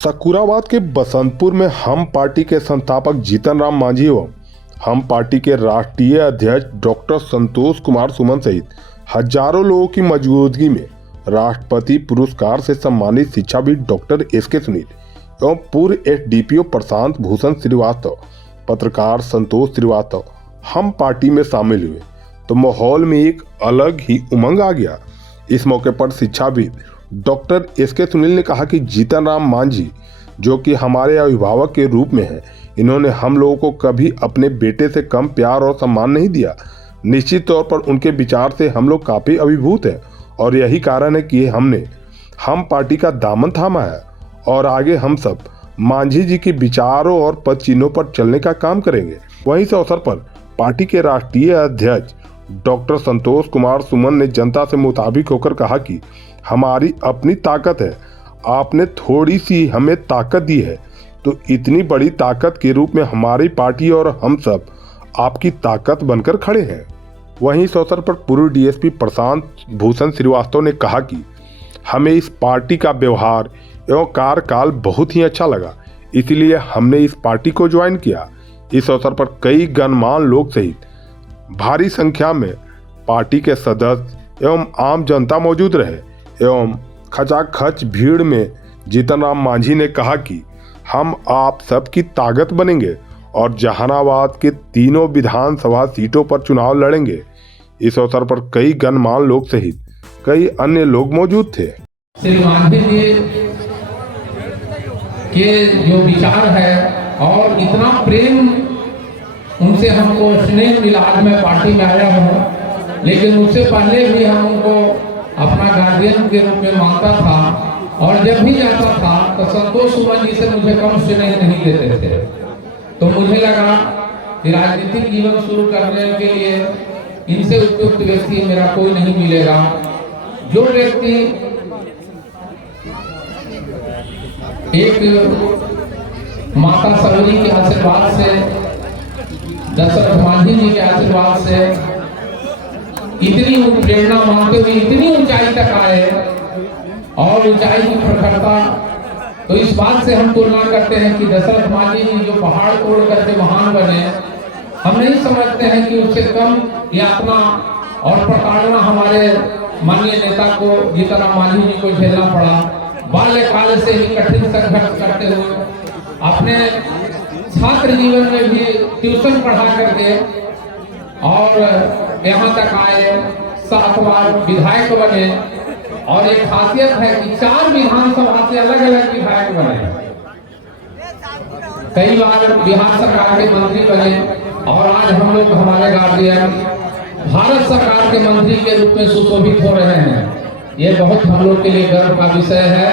सकुराबाद के बसंतपुर में हम पार्टी के संस्थापक जीतन राम मांझी एवं हम पार्टी के राष्ट्रीय अध्यक्ष डॉक्टर संतोष कुमार सुमन सहित हजारों लोगों की मौजूदगी में राष्ट्रपति पुरस्कार से सम्मानित शिक्षाविद डॉक्टर एस.के. सुनील एवं पूर्व एसडीपीओ प्रशांत भूषण श्रीवास्तव, पत्रकार संतोष श्रीवास्तव हम पार्टी में शामिल हुए तो माहौल में एक अलग ही उमंग आ गया। इस मौके पर शिक्षाविद डॉक्टर एस.के. सुनील ने कहा कि जीतन राम मांझी जो कि हमारे अभिभावक के रूप में हैं, इन्होंने हम लोगों को कभी अपने बेटे से कम प्यार और सम्मान नहीं दिया। निश्चित तौर पर उनके विचार से हम लोग काफ़ी अभिभूत हैं और यही कारण है कि हमने हम पार्टी का दामन थामा है और आगे हम सब मांझी जी के विचारों और पद चिन्हों पर चलने का काम करेंगे। वहीं इस अवसर पर पार्टी के राष्ट्रीय अध्यक्ष डॉक्टर संतोष कुमार सुमन ने जनता से मुताबिक होकर कहा कि हमारी अपनी ताकत है, आपने थोड़ी सी हमें ताकत दी है तो इतनी बड़ी ताकत के रूप में हमारी पार्टी और हम सब आपकी ताकत बनकर खड़े हैं। वहीं इस अवसर पर पूर्व डीएसपी प्रशांत भूषण श्रीवास्तव ने कहा कि हमें इस पार्टी का व्यवहार एवं कार्यकाल बहुत ही अच्छा लगा, इसलिए हमने इस पार्टी को ज्वाइन किया। इस अवसर पर कई गणमान्य लोग सहित भारी संख्या में पार्टी के सदस्य एवं आम जनता मौजूद रहे एवं खचाखच भीड़ में जीतन राम मांझी ने कहा कि हम आप सबकी ताकत बनेंगे और जहानाबाद के तीनों विधानसभा सीटों पर चुनाव लड़ेंगे। इस अवसर पर कई गणमान्य लोग सहित कई अन्य लोग मौजूद थे। श्री मांझी जी के जो विचार है और इतना प्रेम उनसे हमको स्नेह मिला। आज मैं पार्टी में आया हूँ, लेकिन उससे पहले भी हम उनको अपना गार्जियन के रूप में मानता था और जब भी जाता था तो संतोष सुमन जी से मुझे कम स्नेह नहीं देते थे। तो मुझे लगा कि राजनीतिक जीवन शुरू करने के लिए इनसे उपयुक्त व्यक्ति मेरा कोई नहीं मिलेगा। जो व्यक्ति एक माता सबरी के आशीर्वाद से, दशरथ मांझी जी के आशीर्वाद से इतनी प्रेरणा मानते हुए इतनी ऊंचाई तक आए और ऊंचाई की प्रखरता, तो इस बात से हम तुलना करते हैं कि दशरथ मांझी जी जो पहाड़ तोड़ करके महान बने, हम नहीं समझते हैं कि उससे कम यातना और प्रताड़ना हमारे माननीय नेता को जीतन राम मांझी जी को झेलना पड़ा। बाल्यकाल से ही कठिन संघर्ष करते हुए अपने छात्र जीवन में भी ट्यूशन पढ़ा करके और यहाँ तक आए, 7 बार विधायक बने और एक खासियत है कि 4 विधानसभा से अलग अलग विधायक बने, कई बार बिहार सरकार के मंत्री बने और आज हम लोग हमारे गार्जियन भारत सरकार के मंत्री के रूप में सुशोभित हो रहे हैं। ये बहुत हम लोग के लिए गर्व का विषय है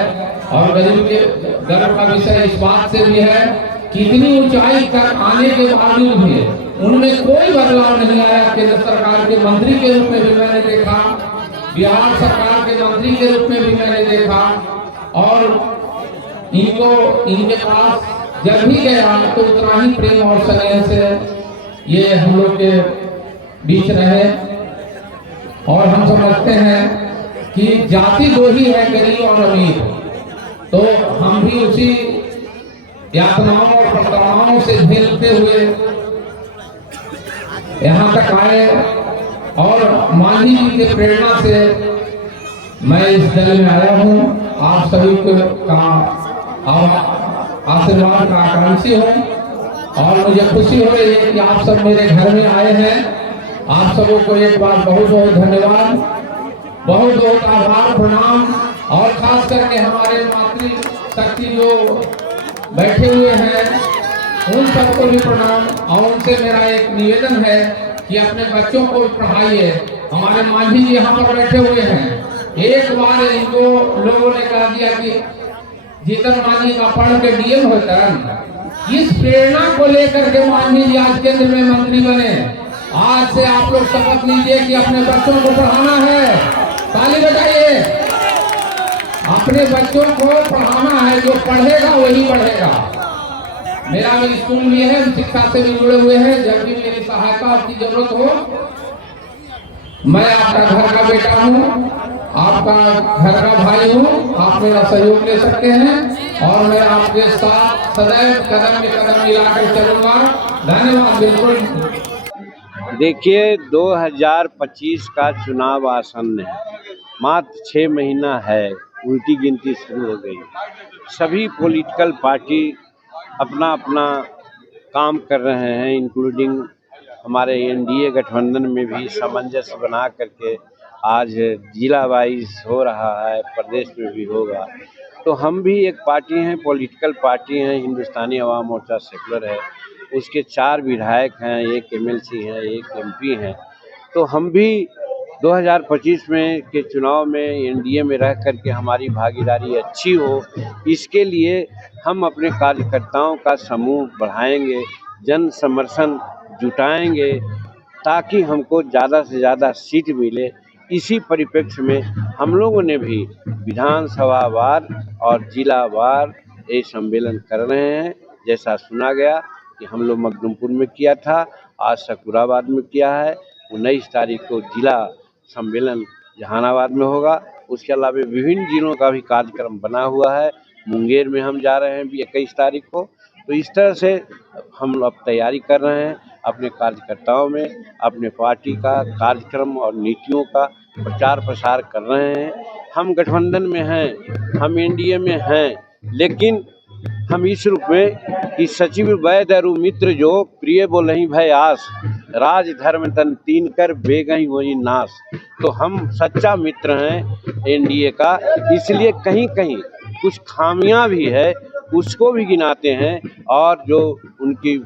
और गरीब के गर्व का विषय इस बात से भी है कि इतनी ऊंचाई तक आने के बावजूद भी उनमें कोई बदलाव नहीं आया। केंद्र सरकार के मंत्री के रूप में भी मैंने देखा, बिहार सरकार के मंत्री के रूप में भी मैंने देखा और इनको इनके पास जब भी गया तो उतना ही प्रेम और स्नेह से ये हम लोग के बीच रहे। और हम समझते हैं कि जाति दो ही है, गरीब और अमीर, तो हम भी उसी यातनाओं और प्रताड़नाओं से झेलते हुए यहाँ तक आए और मांझी जी की प्रेरणा से मैं इस दल में आया हूँ। आप सभी को का आशीर्वाद का आकांक्षी हूँ और मुझे खुशी हो रही है कि आप सब मेरे घर में आए हैं। आप सबों को एक बार बहुत बहुत धन्यवाद, बहुत बहुत आभार, प्रणाम और खास करके हमारे मातृशक्ति जो बैठे हुए हैं उन सबको भी प्रणाम। और उनसे मेरा एक निवेदन है कि अपने बच्चों को पढ़ाइए। हमारे मांझी जी यहाँ पर बैठे हुए हैं, एक बार इनको लोगों ने कह दिया कि जीतन मांझी का पढ़ के डीएम होता है। इस प्रेरणा को लेकर के मांझी जी आज केंद्र में मंत्री बने। आज से आप लोग शपथ लीजिए कि अपने बच्चों को पढ़ाना है। ताली बजाइए। अपने बच्चों को पढ़ाना है, जो पढ़ेगा वही पढ़ेगा। मेरा भी स्कूल भी है, शिक्षा से भी जुड़े हुए हैं। जब भी मेरी सहायता की जरूरत हो, मैं आपका घर का बेटा हूँ आपका घर का भाई हूँ, आप मेरा सहयोग ले सकते हैं और मैं आपके साथ सदैव कदम में कदम मिलाकर चलूंगा। धन्यवाद। बिल्कुल। देखिए, 2025 का चुनाव आसन्न है, मात्र 6 महीना है, उल्टी गिनती शुरू हो गई। सभी पॉलिटिकल पार्टी अपना अपना काम कर रहे हैं, इंक्लूडिंग हमारे एनडीए गठबंधन में भी सामंजस्य बना करके आज जिला वाइज हो रहा है, प्रदेश में भी होगा। तो हम भी एक पार्टी हैं, पॉलिटिकल पार्टी हैं, हिंदुस्तानी अवाम मोर्चा सेकुलर है, उसके 4 विधायक हैं, 1 एमएलसी हैं, 1 एमपी हैं। तो हम भी 2025 में के चुनाव में एनडीए में रह कर के हमारी भागीदारी अच्छी हो, इसके लिए हम अपने कार्यकर्ताओं का समूह बढ़ाएंगे, जन समर्थन जुटाएंगे ताकि हमको ज़्यादा से ज़्यादा सीट मिले। इसी परिप्रेक्ष्य में हम लोगों ने भी विधानसभा वार और जिला वार ये सम्मेलन कर रहे हैं। जैसा सुना गया कि हम लोग मखदूमपुर में किया था, आज सकुराबाद में किया है, 19 तारीख को जिला सम्मेलन जहानाबाद में होगा। उसके अलावा विभिन्न जिलों का भी कार्यक्रम बना हुआ है। मुंगेर में हम जा रहे हैं 21 तारीख को। तो इस तरह से हम अब तैयारी कर रहे हैं, अपने कार्यकर्ताओं में अपने पार्टी का कार्यक्रम और नीतियों का प्रचार प्रसार कर रहे हैं। हम गठबंधन में हैं, हम एनडीए में हैं, लेकिन हम इस रूप में कि सचिव वैद अरु मित्र जो प्रिय बोलहि भय आस, राज धर्म तन तीन कर बेगहि होई नाश। तो हम सच्चा मित्र हैं एनडीए का, इसलिए कहीं कहीं कुछ खामियां भी है, उसको भी गिनाते हैं, और जो उनकी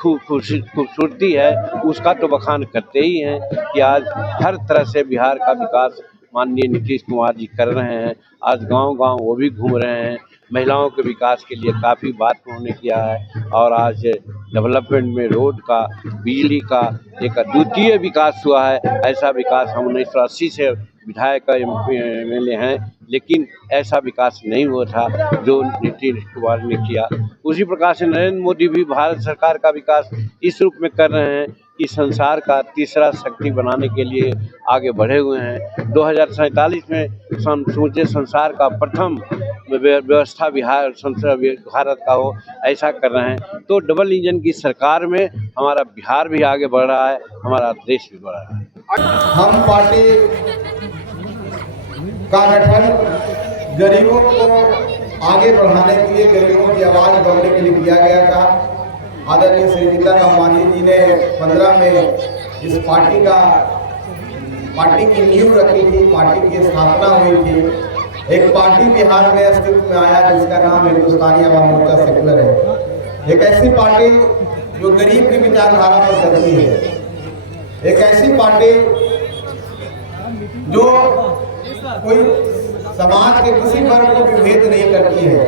खूबसूरती है उसका तो बखान करते ही हैं कि आज हर तरह से बिहार का विकास माननीय नीतीश कुमार जी कर रहे हैं। आज गांव-गांव वो भी घूम रहे हैं, महिलाओं के विकास के लिए काफ़ी बात उन्होंने किया है, और आज डेवलपमेंट में रोड का, बिजली का एक अद्वितीय विकास हुआ है। ऐसा विकास हम 1980 से विधायक एमएलए हैं, लेकिन ऐसा विकास नहीं हुआ था जो नीतीश कुमार ने किया। उसी प्रकार से नरेंद्र मोदी भी भारत सरकार का विकास इस रूप में कर रहे हैं कि संसार का तीसरा शक्ति बनाने के लिए आगे बढ़े हुए हैं। 2047 में समूचे संसार का प्रथम व्यवस्था भारत का हो, ऐसा कर रहे हैं। तो डबल इंजन की सरकार में हमारा बिहार भी आगे बढ़ रहा है, हमारा देश भी बढ़ रहा है। हम पार्टी का गठन गरीबों को आगे बढ़ाने के लिए, गरीबों की आवाज़ बढ़ाने के लिए किया गया था। आदरणीय श्री जीतन मांझी जी ने 15 में इस पार्टी की नींव रखी थी, पार्टी की स्थापना हुई थी। एक पार्टी बिहार में अस्तित्व में आया जिसका नाम हिंदुस्तानी अवाम मोर्चा सेकुलर है। एक ऐसी पार्टी जो गरीब की विचारधारा पर चलती है, एक ऐसी पार्टी जो कोई समाज के किसी वर्ग को विभेद नहीं करती है।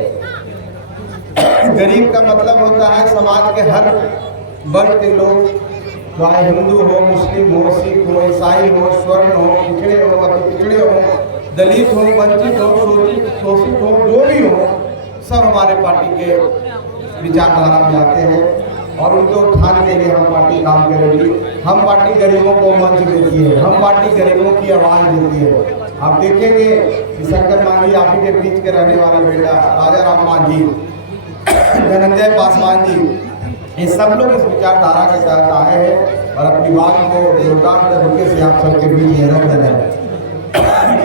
गरीब का मतलब होता है समाज के हर वर्ग के लोग, चाहे हिंदू हो, मुस्लिम हो, सिख हो, ईसाई हो, स्वर्ण हो, पिछड़े हो, अति पिछड़े हो, दलित हो, वंचित हो, शोषित हो, जो भी हो, सब हमारे पार्टी के विचारधारा में आते हैं और उनको उठाने के लिए हम पार्टी काम करेगी। हम पार्टी गरीबों को मंच देती है, हम पार्टी गरीबों की आवाज़ देती है। आप देखेंगे कि शंकर मांझी आप ही के बीच के रहने वाला बेटा राजा राम मांझी, धनंजय पासवान जी, ये सब लोग इस विचारधारा के साथ आए हैं और अपनी बात को जोरदार तरीके से आप सबके बीच में रख रहे हैं।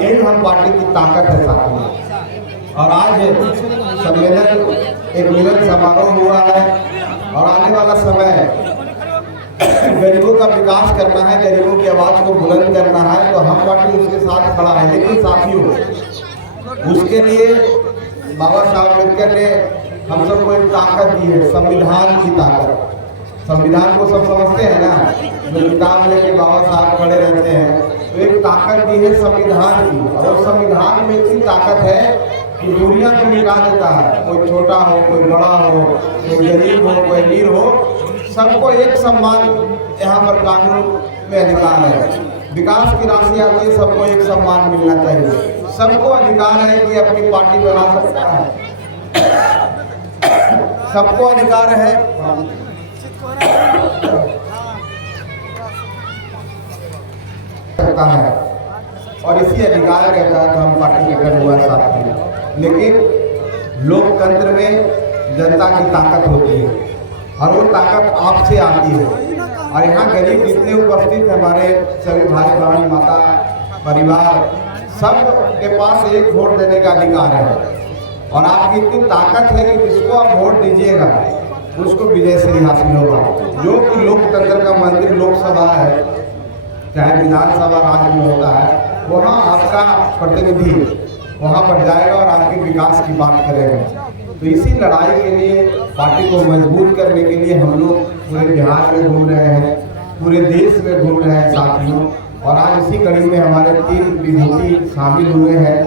यही हम पार्टी की ताकत है साथ में। और आज सम्मेलन एक मिलन समारोह हुआ है और आने वाला समय गरीबों का विकास करना है, गरीबों की आवाज़ को बुलंद करना है, तो हम पार्टी उसके साथ खड़ा है। लेकिन साथियों, उसके लिए बाबा साहब अम्बेडकर ने हम सबको एक ताकत दी है, संविधान की ताकत। संविधान को सब समझते हैं ना, जो किताब लेके बाबा साहब खड़े रहते हैं, तो एक ताकत दी है संविधान की। और संविधान में इतनी ताकत है कि दुनिया को मिटा देता है। कोई छोटा हो, कोई बड़ा हो, कोई गरीब हो, कोई अमीर हो, सबको एक सम्मान यहाँ पर कानून में अधिकार है। विकास की राशि आती है, सबको एक सम्मान मिलना चाहिए। सबको अधिकार है कि अपनी पार्टी बना सकता है, सबको अधिकार है सकता है। और इसी अधिकार के तहत हम पार्टी गठन हुआ साथ में। लेकिन लोकतंत्र में जनता की ताकत होती है और वो ताकत आपसे आती है। और यहाँ गरीब जितने उपस्थित हैं, हमारे सभी भाई बहन, माता, परिवार, सब के पास एक वोट देने का अधिकार है। और आपकी इतनी ताकत है कि जिसको आप वोट दीजिएगा उसको विजय श्री हासिल होगा। जो कि लोकतंत्र का मंदिर लोकसभा है, चाहे विधानसभा राज्य में होता है, वहाँ आपका प्रतिनिधि वहाँ पर जाएगा और आपके विकास की बात करेगा। तो इसी लड़ाई के लिए, पार्टी को मजबूत करने के लिए हम लोग पूरे बिहार में घूम रहे हैं, पूरे देश में घूम रहे हैं साथियों। और आज इसी कड़ी में हमारे 3 विभूति शामिल हुए हैं।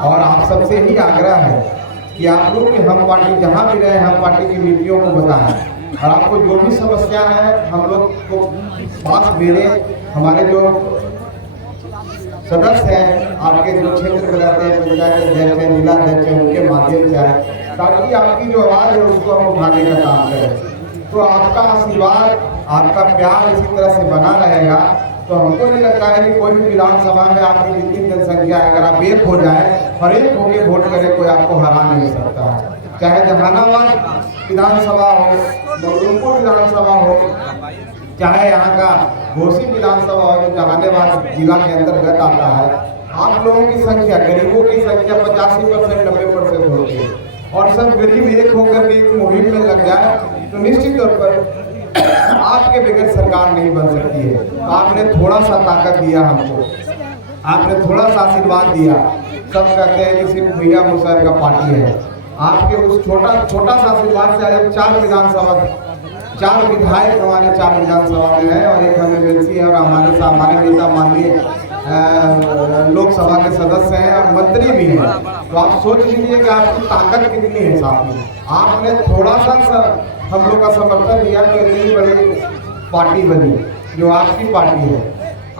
और आप सबसे ही आग्रह है कि आप लोग कि हम पार्टी जहाँ भी रहे, हम पार्टी की नीतियों को बताएं और आपको जो भी समस्या है हम लोग को पास मेरे हमारे जो सदस्य हैं, आपके जो क्षेत्र में रहते हैं, पंचायत अध्यक्ष हैं, जिला अध्यक्ष हैं, उनके माध्यम से आए, ताकि आपकी जो आवाज़ है उसको हम उठाने का काम करें। तो आपका आशीर्वाद, आपका प्यार इसी तरह से बना रहेगा। तो हमको नहीं लगता है कि कोई भी विधानसभा में आपकी जितनी जनसंख्या है, अगर आप एक हो जाए और एक होके वोट करे, कोई आपको हरा नहीं सकता है। चाहे जहानाबाद विधानसभा हो, बलरामपुर विधानसभा हो, चाहे यहाँ का घोसी विधानसभा हो, जो जहानाबाद जिला के अंतर्गत आता है। आप लोगों की संख्या, गरीबों की संख्या 85% 90% होती है। और सब गरीब एक होकर के एक मुहिम में लग जाए तो निश्चित तौर पर आपके बगैर सरकार नहीं बन सकती है। तो आपने थोड़ा सा ताकत दिया हमको, आपने थोड़ा सा आशीर्वाद दिया। सब कहते हैं कि सिर्फ भैया मुसहर का पार्टी है। आपके उस छोटा सा आशीर्वाद से आज 4 विधानसभा, 4 विधायक हमारे 4 विधानसभा में है और एक एमएलसी है और हमारे नेता माननीय लोकसभा के सदस्य हैं और मंत्री भी हैं। तो आप सोच लीजिए कि आपकी ताकत कितनी है। साथ में आपने थोड़ा सा हम लोग का समर्थन दिया तो इतनी बड़ी पार्टी बनी, जो आपकी पार्टी है,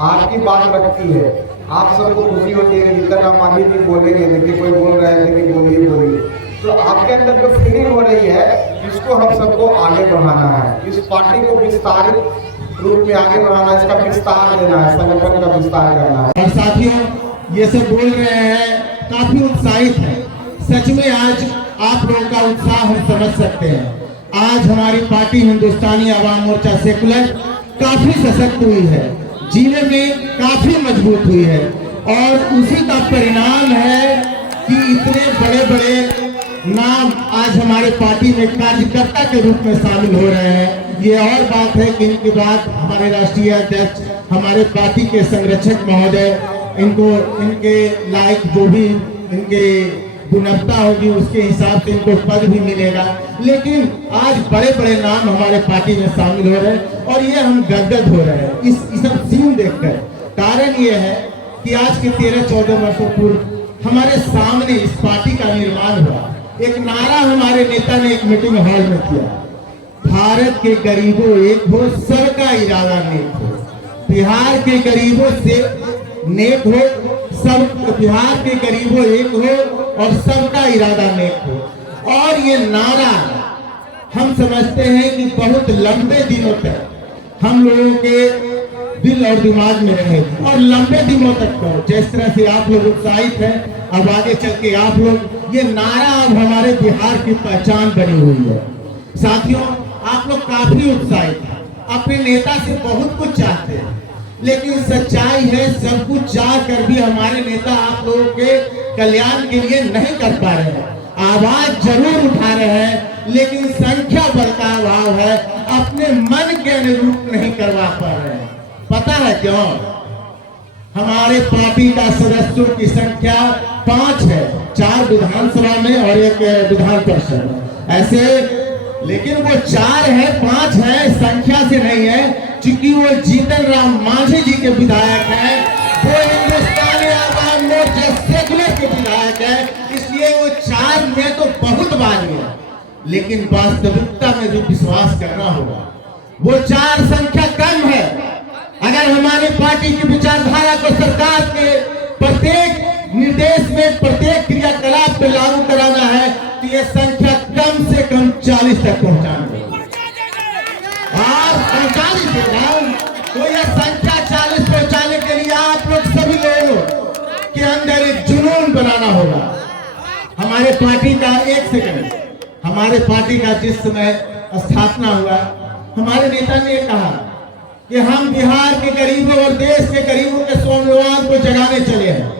आपकी बात रखती है। आप सबको खुशी होती है कि जितना मांझी जी बोलेंगे, देखिए कोई बोल रहे थे कि बोलिए, तो आपके अंदर जो फीलिंग हो रही है, इसको हम सबको आगे बढ़ाना है। इस पार्टी को विस्तारित रूप में आगे बढ़ाना, इसका विस्तार देना है, संगठन का विस्तार करना है। और साथियों, ये सब बोल रहे हैं, काफी उत्साहित है। सच में आज आप लोगों का उत्साह हम समझ सकते हैं। आज हमारी पार्टी हिंदुस्तानी आवाम मोर्चा सेकुलर काफी सशक्त हुई है, जीवन में काफी मजबूत हुई है। और उसी का परिणाम है कि इतने बड़े बड़े नाम आज हमारे पार्टी में कार्यकर्ता के रूप में शामिल हो रहे हैं। ये और बात है कि इनके बाद हमारे राष्ट्रीय अध्यक्ष, हमारे पार्टी के संरक्षक महोदय, इनको इनके लायक जो भी इनके गुणवत्ता होगी उसके हिसाब से इनको पद भी मिलेगा। लेकिन आज बड़े बड़े नाम हमारे पार्टी में शामिल हो रहे हैं और ये हम गदगद हो रहे हैं इस सब सीन देखकर। कारण ये है कि आज के 13-14 वर्षों पूर्व हमारे सामने इस पार्टी का निर्माण हुआ। एक नारा हमारे नेता ने एक मीटिंग हॉल में किया, भारत के गरीबों एक हो, सबका इरादा नेक हो। बिहार के गरीबों से नेक हो, सब बिहार के गरीबों एक हो और सबका इरादा नेक हो। और ये नारा हम समझते हैं कि बहुत लंबे दिनों तक हम लोगों के दिल और दिमाग में रहेगी और लंबे दिनों तक तो जिस तरह से आप लोग उत्साहित हैं, अब आगे चल के आप लोग, ये नारा अब हमारे बिहार की पहचान बनी हुई है। साथियों, आप लोग काफी उत्साहित हैं, अपने नेता से बहुत कुछ चाहते हैं, लेकिन सच्चाई है सब कुछ चाह कर भी हमारे नेता आप लोगों के कल्याण के लिए नहीं कर पा रहे हैं। आवाज जरूर उठा रहे हैं, लेकिन संख्या बल का अभाव है, अपने मन के अनुरूप नहीं करवा पा रहे हैं। पता है क्यों? हमारे पार्टी का सदस्यों की संख्या 5 है, 4 विधानसभा में और 1 विधान परिषद ऐसे, लेकिन वो 4 है 5 है संख्या से नहीं है, क्योंकि वो जीतन राम मांझी जी के विधायक है, वो हिंदुस्तानी आवाम मोर्चा सेकुलर के विधायक है, इसलिए वो 4 में तो बहुत बारी है। लेकिन वास्तविकता में जो विश्वास करना होगा, वो 4 संख्या कम है। अगर हमारी पार्टी की विचारधारा को सरकार के प्रत्येक निर्देश में, प्रत्येक क्रियाकलाप पे लागू कराना है, तो ये संख्या कम से कम 40 तक पहुंचाना होगा। आप 45 तो यह संख्या 40 पहुंचाने के लिए आप लोग सभी लोग बताना होगा। हमारे पार्टी का एक सेकंड, हमारे पार्टी का जिस समय स्थापना हुआ, हमारे नेता ने कहा कि हम बिहार के गरीबों और देश के गरीबों के स्वाभिमान को जगाने चले हैं।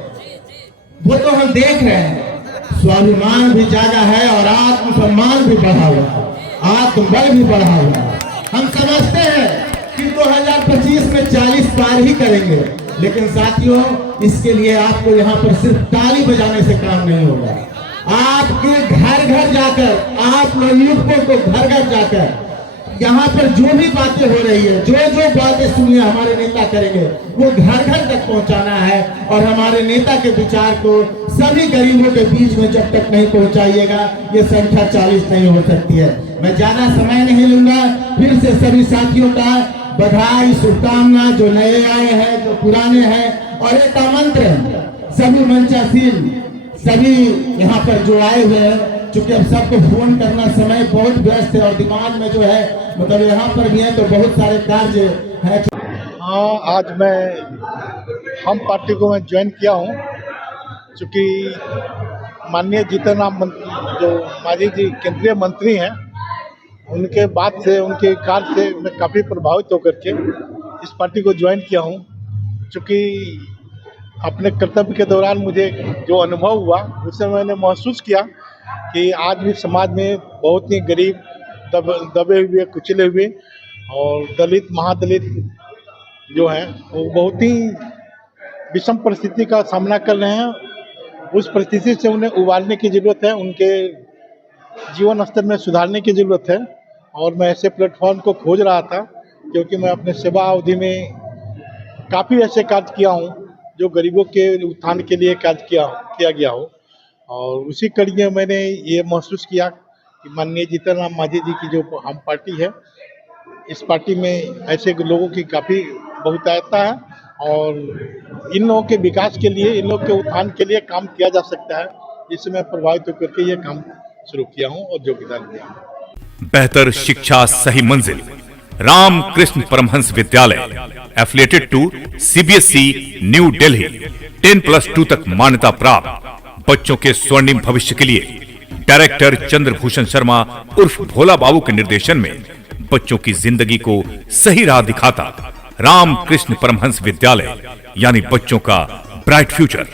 वो तो हम देख रहे हैं, स्वाभिमान भी जागा है और आत्मसम्मान भी बढ़ा हुआ है, आत्मबल भी बढ़ा हुआ है। हम समझते हैं कि 2025 में 40 पार ही करेंगे, लेकिन साथियों इसके लिए आपको यहाँ पर सिर्फ ताली बजाने से काम नहीं होगा। आपके घर घर जाकर, आप युवकों को घर घर जाकर यहाँ पर जो भी बातें हो रही है, जो जो बातें सुनिए हमारे नेता करेंगे, वो घर घर तक पहुँचाना है। और हमारे नेता के विचार को सभी गरीबों के बीच में जब तक नहीं पहुँचाइएगा, ये संख्या 40 नहीं हो सकती है। मैं ज्यादा समय नहीं लूंगा, फिर से सभी साथियों का बधाई, शुभकामना, जो नए आए हैं, जो पुराने हैं, और एक आमंत्रण सभी मंचासीन, सभी यहाँ पर जो आए हुए हैं, चूंकि अब सबको फोन करना समय बहुत व्यस्त है और दिमाग में जो है मतलब यहाँ पर भी है तो बहुत सारे कार्य है। हाँ, आज मैं हम पार्टी को मैं ज्वाइन किया हूँ, चूँकि माननीय जीतन राम जो मांझी जी केंद्रीय मंत्री हैं, उनके बात से, उनके कार्य से मैं काफ़ी प्रभावित होकर के इस पार्टी को ज्वाइन किया हूँ। चूँकि अपने कर्तव्य के दौरान मुझे जो अनुभव हुआ, उससे मैंने महसूस किया कि आज भी समाज में बहुत ही गरीब, दबे हुए, कुचले हुए और दलित, महादलित जो हैं वो बहुत ही विषम परिस्थिति का सामना कर रहे हैं। उस परिस्थिति से उन्हें उबारने की ज़रूरत है, उनके जीवन स्तर में सुधारने की ज़रूरत है। और मैं ऐसे प्लेटफॉर्म को खोज रहा था, क्योंकि मैं अपने सेवा अवधि में काफ़ी ऐसे कार्य किया हूँ जो गरीबों के उत्थान के लिए कार्य किया गया हो। और उसी कड़ी में मैंने ये महसूस किया कि माननीय जीतन राम मांझी जी की जो हम पार्टी है, इस पार्टी में ऐसे लोगों की काफ़ी बहुतायता है और इन लोगों के विकास के लिए, इन लोगों के उत्थान के लिए काम किया जा सकता है। इससे मैं प्रभावित होकर के ये काम शुरू किया हूँ और योगदान दिया हूँ। बेहतर शिक्षा सही मंजिल, Ramakrishna Paramahansa Vidyalaya affiliated to CBSE New Delhi, 10+2 तक मान्यता प्राप्त। बच्चों के स्वर्णिम भविष्य के लिए डायरेक्टर चंद्रभूषण शर्मा उर्फ भोला बाबू के निर्देशन में बच्चों की जिंदगी को सही राह दिखाता रामकृष्ण परमहंस विद्यालय, यानी बच्चों का ब्राइट फ्यूचर।